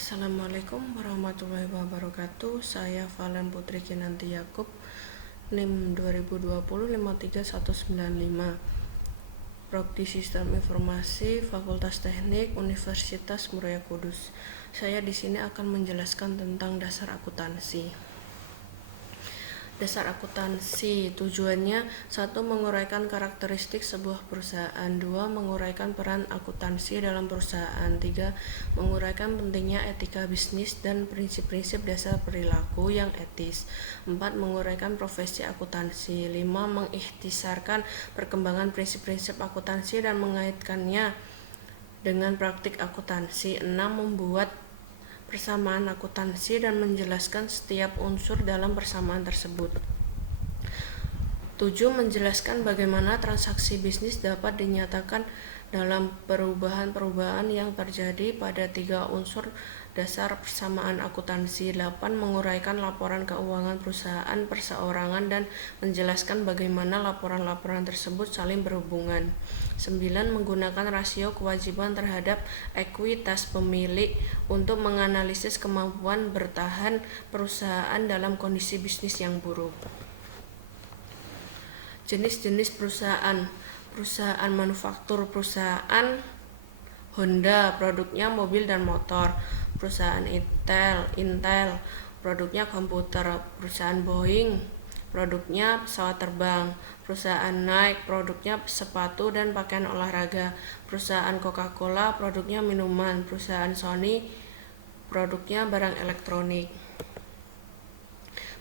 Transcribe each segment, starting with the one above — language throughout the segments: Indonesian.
Assalamualaikum warahmatullahi wabarakatuh. Saya Valen Putri Kinanti Yakub, NIM 2020 53195, Prodi Sistem Informasi, Fakultas Teknik, Universitas Muria Kudus. Saya di sini akan menjelaskan tentang dasar akuntansi. Dasar akuntansi tujuannya: 1. Menguraikan karakteristik sebuah perusahaan. 2. Menguraikan peran akuntansi dalam perusahaan. 3. Menguraikan pentingnya etika bisnis dan prinsip-prinsip dasar perilaku yang etis. 4. Menguraikan profesi akuntansi. 5. Mengikhtisarkan perkembangan prinsip-prinsip akuntansi dan mengaitkannya dengan praktik akuntansi. 6. Membuat persamaan akuntansi dan menjelaskan setiap unsur dalam persamaan tersebut. 7. Menjelaskan bagaimana transaksi bisnis dapat dinyatakan dalam perubahan-perubahan yang terjadi pada 3 unsur dasar persamaan akuntansi. 8. Menguraikan laporan keuangan perusahaan perseorangan dan menjelaskan bagaimana laporan-laporan tersebut saling berhubungan. 9. Menggunakan rasio kewajiban terhadap ekuitas pemilik untuk menganalisis kemampuan bertahan perusahaan dalam kondisi bisnis yang buruk. Jenis-jenis perusahaan: perusahaan manufaktur, perusahaan Honda, produknya mobil dan motor. Perusahaan Intel, produknya komputer. Perusahaan Boeing, produknya pesawat terbang. Perusahaan Nike, produknya sepatu dan pakaian olahraga. Perusahaan Coca-Cola, produknya minuman. Perusahaan Sony, produknya barang elektronik.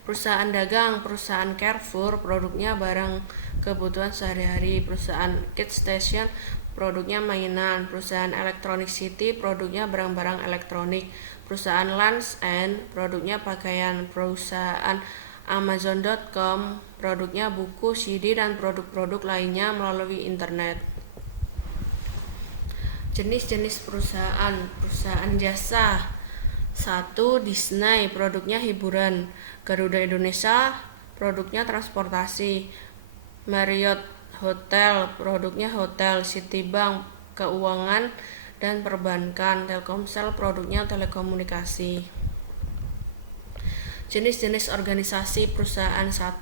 Perusahaan dagang, perusahaan Carrefour, produknya barang kebutuhan sehari-hari. Perusahaan Kit Station, produknya mainan. Perusahaan Electronic City, produknya barang-barang elektronik. Perusahaan Lands End, produknya pakaian. Perusahaan Amazon.com, produknya buku, CD, dan produk-produk lainnya melalui internet. Jenis-jenis perusahaan: perusahaan jasa. 1. Disney, produknya hiburan. Garuda Indonesia, produknya transportasi. Marriott Hotel, produknya hotel. Citibank, keuangan dan perbankan. Telkomsel, produknya telekomunikasi. Jenis-jenis organisasi perusahaan: 1.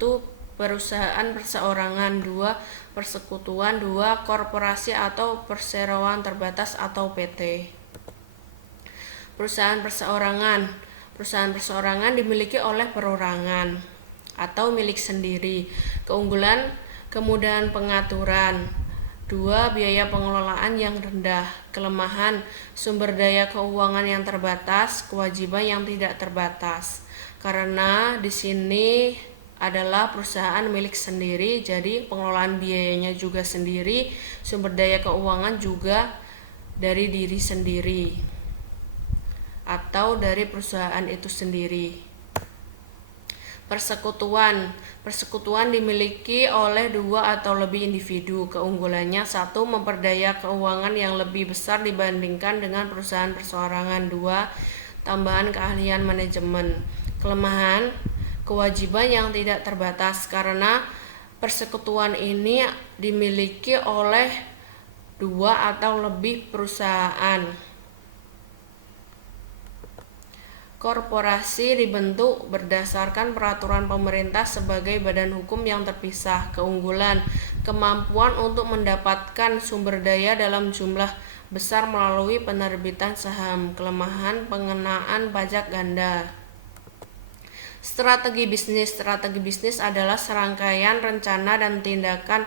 Perusahaan perseorangan. 2. Persekutuan. 2. Korporasi atau perseroan terbatas atau PT. Perusahaan perseorangan. Perusahaan perseorangan dimiliki oleh perorangan atau milik sendiri. Keunggulan: kemudahan pengaturan. 2. Biaya pengelolaan yang rendah. Kelemahan: sumber daya keuangan yang terbatas, kewajiban yang tidak terbatas. Karena di sini adalah perusahaan milik sendiri, jadi pengelolaan biayanya juga sendiri, sumber daya keuangan juga dari diri sendiri atau dari perusahaan itu sendiri. Persekutuan. Persekutuan dimiliki oleh 2 atau lebih individu. Keunggulannya: 1. Memperdaya keuangan yang lebih besar dibandingkan dengan perusahaan perseorangan. 2. Tambahan keahlian manajemen. Kelemahan: kewajiban yang tidak terbatas karena persekutuan ini dimiliki oleh 2 atau lebih perusahaan. Korporasi dibentuk berdasarkan peraturan pemerintah sebagai badan hukum yang terpisah. Keunggulan: kemampuan untuk mendapatkan sumber daya dalam jumlah besar melalui penerbitan saham. Kelemahan: pengenaan pajak ganda. Strategi bisnis. Strategi bisnis adalah serangkaian rencana dan tindakan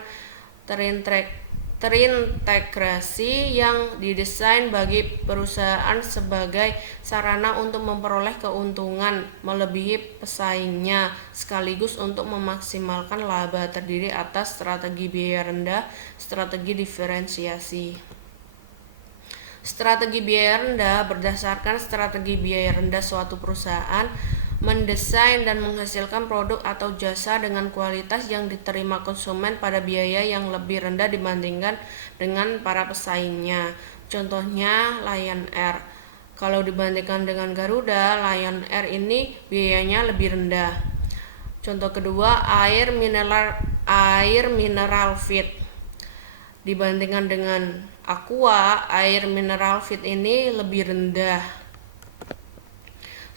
terintegrasi yang didesain bagi perusahaan sebagai sarana untuk memperoleh keuntungan melebihi pesaingnya sekaligus untuk memaksimalkan laba. Terdiri atas strategi biaya rendah, strategi diferensiasi. Strategi biaya rendah: berdasarkan strategi biaya rendah suatu perusahaan mendesain dan menghasilkan produk atau jasa dengan kualitas yang diterima konsumen pada biaya yang lebih rendah dibandingkan dengan para pesaingnya. Contohnya Lion Air. Kalau dibandingkan dengan Garuda, Lion Air ini biayanya lebih rendah. Contoh kedua, air mineral fit. Dibandingkan dengan Aqua, air mineral fit ini lebih rendah.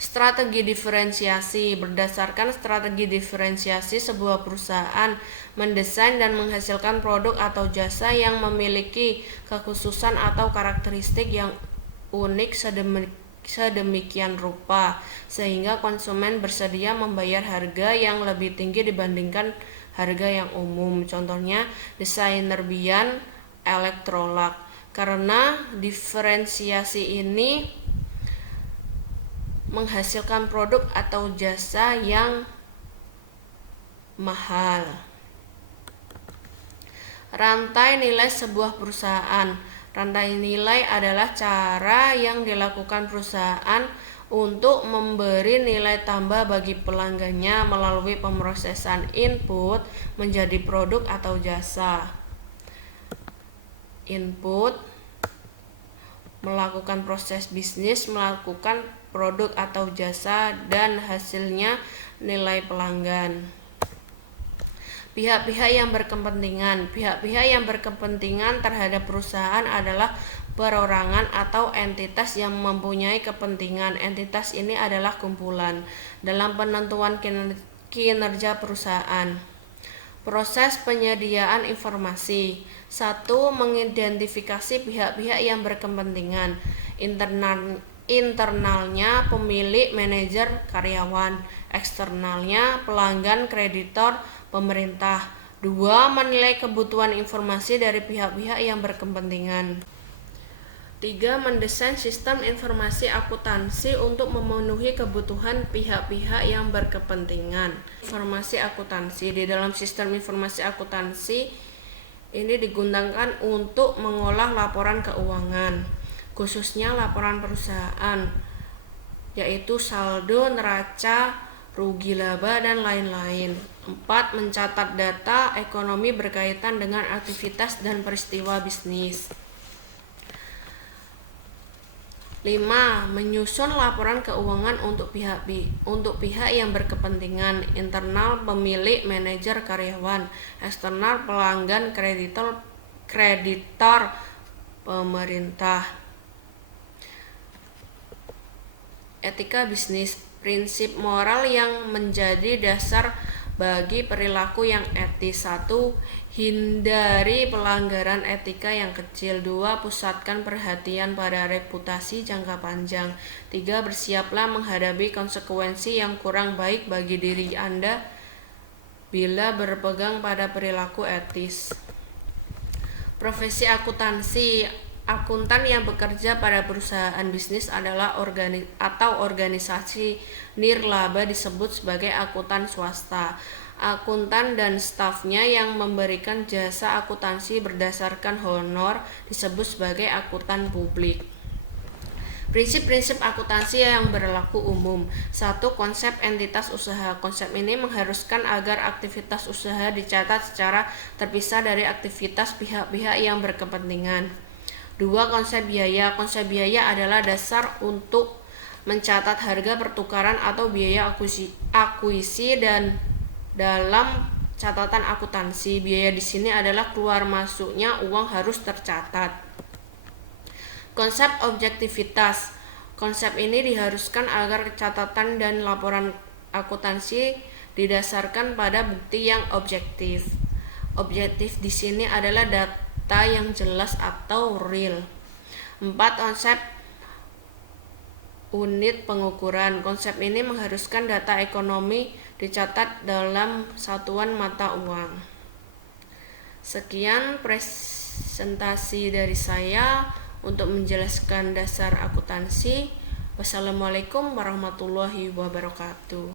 Strategi diferensiasi. Berdasarkan strategi diferensiasi, sebuah perusahaan mendesain dan menghasilkan produk atau jasa yang memiliki kekhususan atau karakteristik yang unik sedemikian rupa sehingga konsumen bersedia membayar harga yang lebih tinggi dibandingkan harga yang umum. Contohnya, desainer Bian Electrolux. Karena diferensiasi ini menghasilkan produk atau jasa yang mahal. Rantai nilai sebuah perusahaan. Rantai nilai adalah cara yang dilakukan perusahaan untuk memberi nilai tambah bagi pelanggannya melalui pemrosesan input menjadi produk atau jasa. Input, melakukan proses bisnis, melakukan produk atau jasa, dan hasilnya nilai pelanggan. Pihak-pihak yang berkepentingan. Pihak-pihak yang berkepentingan terhadap perusahaan adalah perorangan atau entitas yang mempunyai kepentingan. Entitas ini adalah kumpulan dalam penentuan kinerja perusahaan. Proses penyediaan informasi. 1. Mengidentifikasi pihak-pihak yang berkepentingan. Internalnya pemilik, manajer, karyawan. Eksternalnya pelanggan, kreditor, pemerintah. 2. Menilai kebutuhan informasi dari pihak-pihak yang berkepentingan. 3. Mendesain sistem informasi akuntansi untuk memenuhi kebutuhan pihak-pihak yang berkepentingan. Informasi akuntansi. Di dalam sistem informasi akuntansi ini digunakan untuk mengolah laporan keuangan, khususnya laporan perusahaan, yaitu saldo, neraca, rugi laba, dan lain-lain. 4. Mencatat data ekonomi berkaitan dengan aktivitas dan peristiwa bisnis. 5. Menyusun laporan keuangan untuk pihak yang berkepentingan. Internal pemilik, manajer, karyawan. Eksternal pelanggan, kreditor, pemerintah. Etika bisnis. Prinsip moral yang menjadi dasar bagi perilaku yang etis. 1. Hindari pelanggaran etika yang kecil. 2. Pusatkan perhatian pada reputasi jangka panjang. 3. Bersiaplah menghadapi konsekuensi yang kurang baik bagi diri Anda bila berpegang pada perilaku etis. Profesi akuntansi. Akuntan yang bekerja pada perusahaan bisnis adalah organisasi nirlaba disebut sebagai akuntan swasta. Akuntan dan stafnya yang memberikan jasa akuntansi berdasarkan honor disebut sebagai akuntan publik. Prinsip-prinsip akuntansi yang berlaku umum. 1. Konsep entitas usaha. Konsep ini mengharuskan agar aktivitas usaha dicatat secara terpisah dari aktivitas pihak-pihak yang berkepentingan. 2. Konsep biaya. Konsep biaya adalah dasar untuk mencatat harga pertukaran atau biaya akuisi dan dalam catatan akuntansi. Biaya di sini adalah keluar masuknya uang harus tercatat. Konsep objektivitas. Konsep ini diharuskan agar catatan dan laporan akuntansi didasarkan pada bukti yang objektif. Objektif di sini adalah data yang jelas atau real. 4. Konsep unit pengukuran. Konsep ini mengharuskan data ekonomi dicatat dalam satuan mata uang. Sekian presentasi dari saya untuk menjelaskan dasar akuntansi. Wassalamualaikum warahmatullahi wabarakatuh.